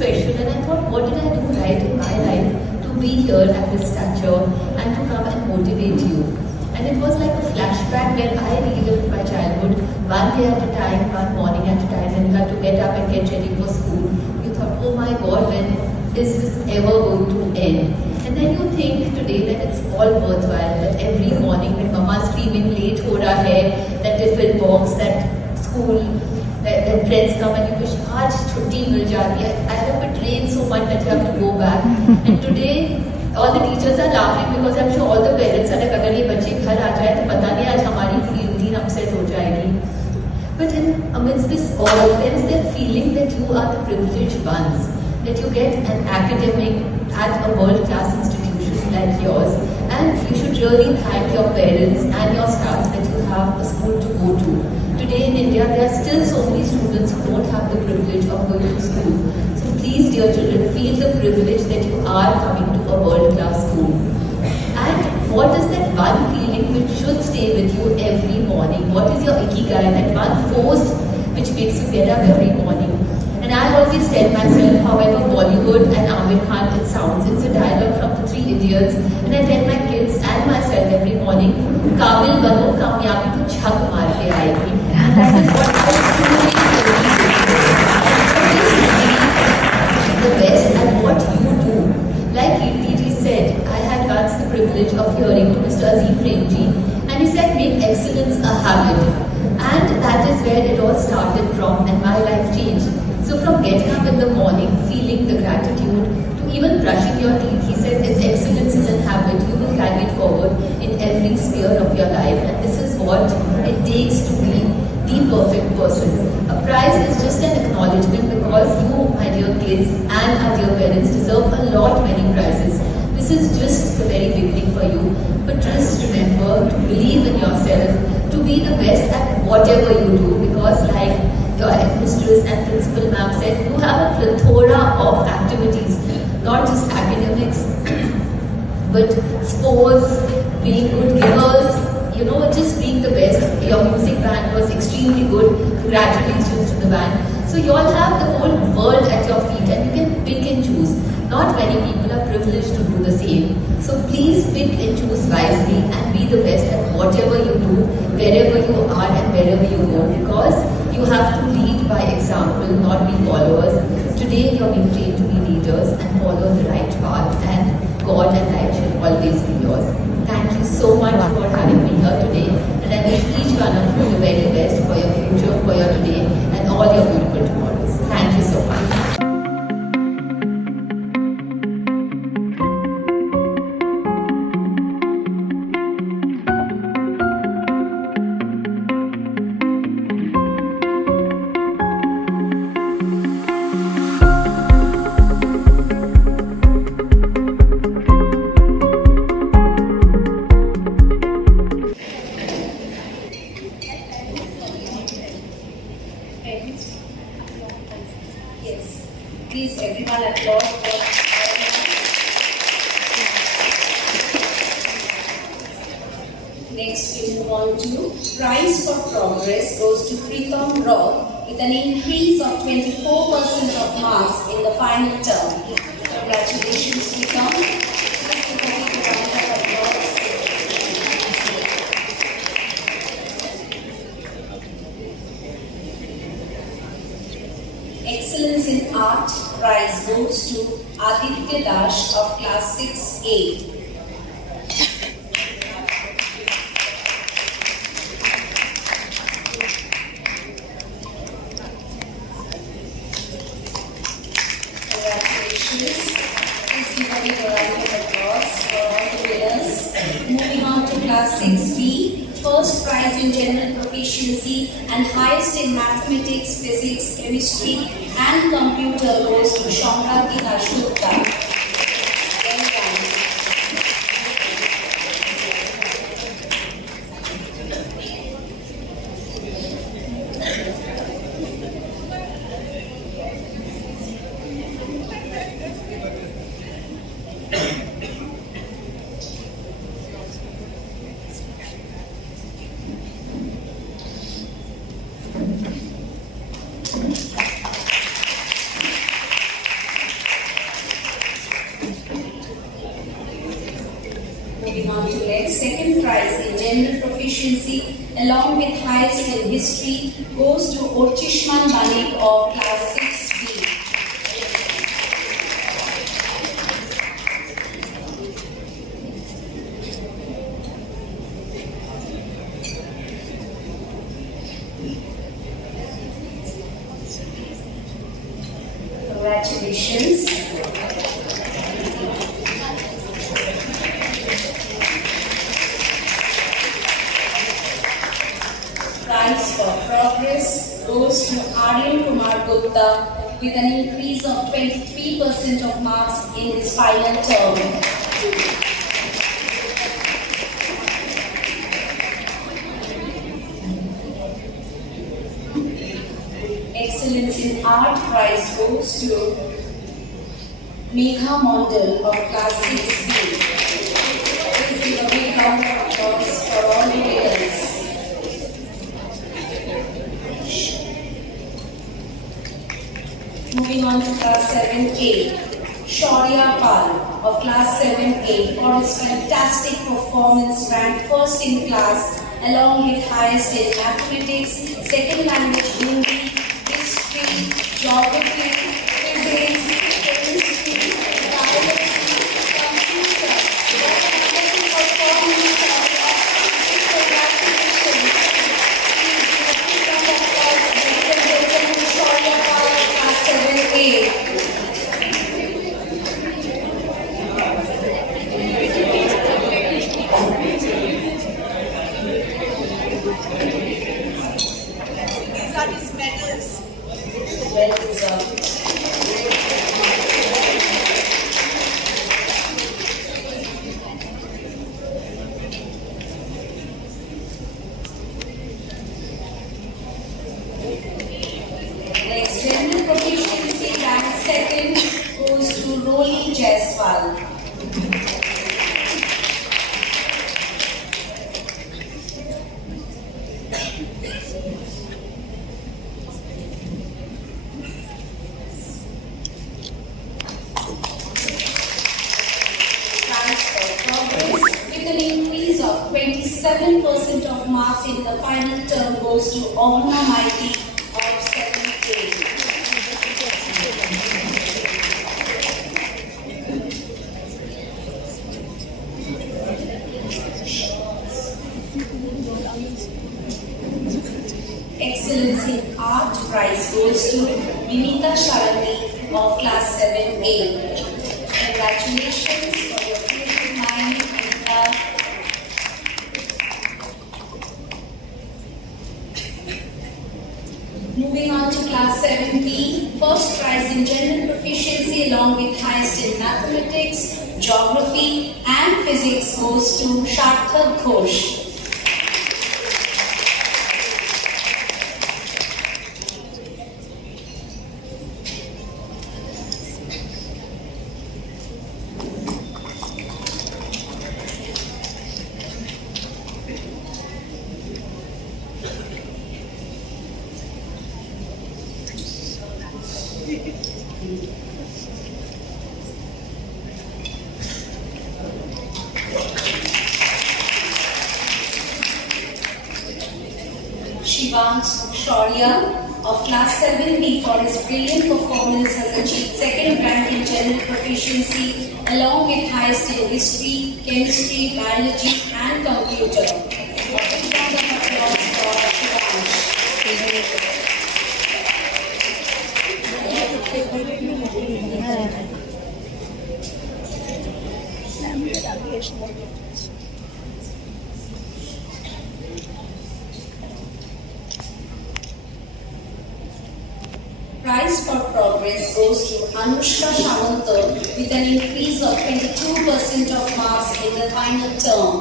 special, and I thought, what did I do right in my life to be here at this stature and to come and motivate you? And it was like a flashback where I relived my childhood, one day at a time, one morning at a time, and you had to get up and get ready for school. You thought, oh my God, when is this ever going to end? And then you think today that it's all worthwhile, that every morning when mama's screaming late ho raha hai, that tiffin box, that school, that friends come and you wish, aaj chutti mil jati hai. I hope it rains so much that you have to go back. And today, all the teachers are laughing because I'm sure all the parents are like, अगर ये बच्चे घर आ जाए तो पता नहीं आज हमारी पूरी routine upset हो जाएगी. But amidst this all, there is that feeling that you are the privileged ones, that you get an academic at a world-class institution like yours, and you should really thank your parents and your staff that you have a school to go to. Today in India, there are still so many students who don't have the privilege of going to school. So please, dear children, feel the privilege that you are coming to a world-class school. And what is that one feeling which should stay with you every morning? What is your ikigai, that one force which makes you get up every morning? And I always tell myself, however Bollywood and Amir Khan it sounds, it's a dialogue from the Three Idiots. And I tell my kids and myself every morning, Kabil bano, kamyabi tu chhak maar ke aayegi. And that is what I truly believe. The best at what you do. Like E.T. said, I had once the privilege of hearing to Mr. Azim Premji, and he said, make excellence a habit. And that is where it all started from, and my life changed. So from getting up in the morning, feeling the gratitude, to even brushing your teeth, he said, if excellence is a habit, you will carry it forward in every sphere of your life. And this is what it takes to be the perfect person. A prize is just an acknowledgement because you, my dear kids, and our dear parents deserve a lot many prizes. This is just the very beginning for you. But just remember to believe in yourself, to be the best at whatever you do, because like your mistress and principal ma'am said, you have a plethora of activities, not just academics, but sports, being good givers, just being the best. Your music band was extremely good. Congratulations to the band. So you all have the whole world at your feet and you can pick and choose. Not many people are privileged to do the same. So please pick and choose wisely and be the best at whatever you do, wherever you are and wherever you go, because you have to lead by example, not be followers. Today you are being trained to be leaders and follow the right path, and God and light shall always be yours. Thank you so much for having me here today, and I wish each one of you the very best for your future, for your today, and all your beautiful tomorrows. Thank you so much. Yes, please everyone applaud for Next we move on to Prize for Progress goes to Pritam Roy with an increase of 24% of marks in the final term. Congratulations, Pritam. Excellence in Art prize goes to Aditya Dash of class 6A. Congratulations. Please give a big round of applause for all the winners. Moving on to class 6B. First prize in general proficiency and highest in mathematics, physics, chemistry and computer goes to Shamrati Ashokta. general proficiency along with highest in history goes to Orchishman Manik of class 6B. Congratulations. Prize for progress goes to Aryan Kumar Gupta with an increase of 23% of marks in his final term. Excellence in Art prize goes to Megha Mondal of class 6B. Please give a big round of applause for all the winners. Moving on to class 7A, Shaurya Pal of class 7A for his fantastic performance ranked first in class along with highest in mathematics, second language Hindi, history, geography, physics, chemistry, biology, computer. What a wonderful performance, Shaurya. Congratulations. Please give a big round of applause to Shaurya Pal of class 7A. These are his medals. Well deserved. Next, general proficiency rank second goes to Roli Jaiswal. With an increase of 27% of marks in the final term goes to Ohna Maiti of 7th grade. Excellence in Art prize goes to Vinita Sharati of class 7A. Congratulations for your beautiful mind, Vinita. Moving on to class 7B, first prize in general proficiency along with highest in mathematics, geography and physics goes to Sharthak Ghosh. Shivant Shaurya of class 7B for his brilliant performance has achieved second rank in general proficiency along with highest in history, chemistry, biology and computer. A big round of applause for Shivant. Prize for progress goes to Anushka Shamanta with an increase of 22% of marks in the final term.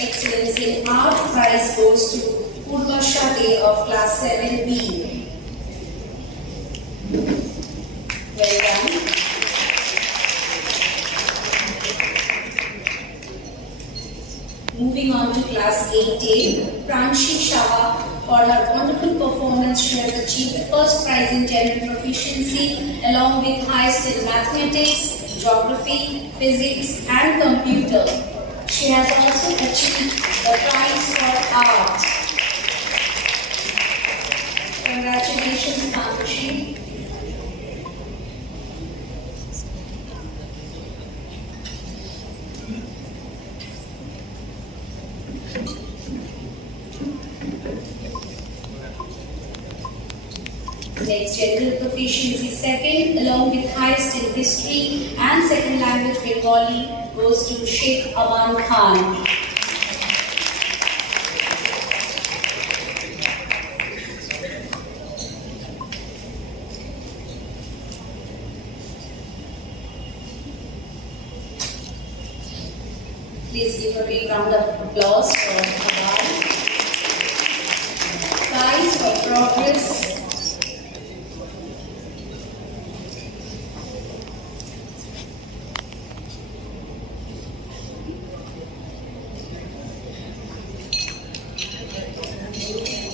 Excellence in Art prize goes to Urvasha Day of class 7B. Well done. Moving on to class 8A, Ponytail, Pranshi Shah, for her wonderful performance. She has achieved the first prize in general proficiency along with highest in mathematics, geography, physics and computer. She has also achieved the prize for art. Congratulations, Pranshi. Next, general proficiency second, along with highest in history and second language Bengali, goes to Sheikh Aman Khan. Please give a big round of applause for Aman. Prize for progress.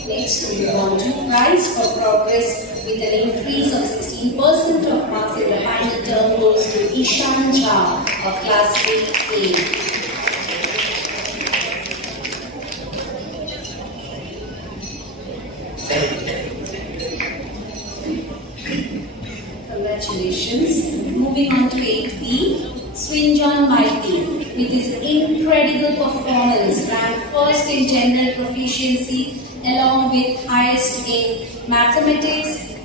Next, we move on to prize for progress with an increase of 16% of marks in the final term goes to Ishan Jha of class 8A. Congratulations. Moving on to 8B, Swinjan Maiti, with his incredible performance, ranked first in general proficiency along with highest in mathematics,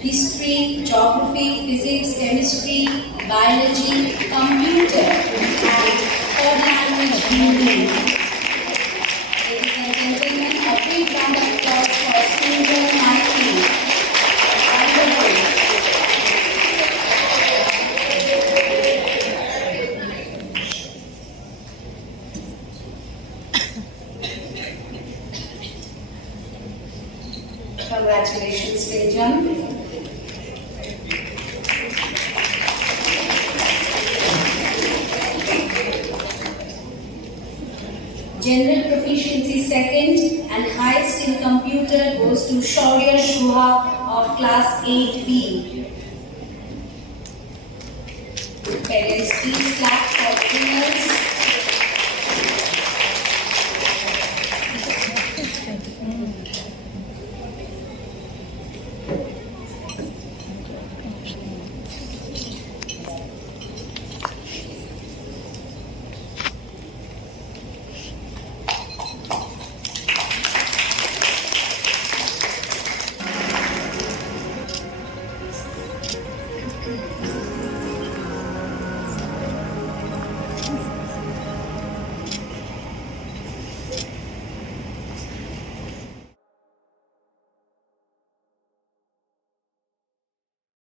history, geography, physics, chemistry, biology, computer, and third language Hindi. Ladies and gentlemen, a big round of applause for Swinjan Maiti. Wonderful. Congratulations, Swinjan. General proficiency second and highest in computer goes to Shaurya Shuha of class 8B. Parents, please clap for the winners.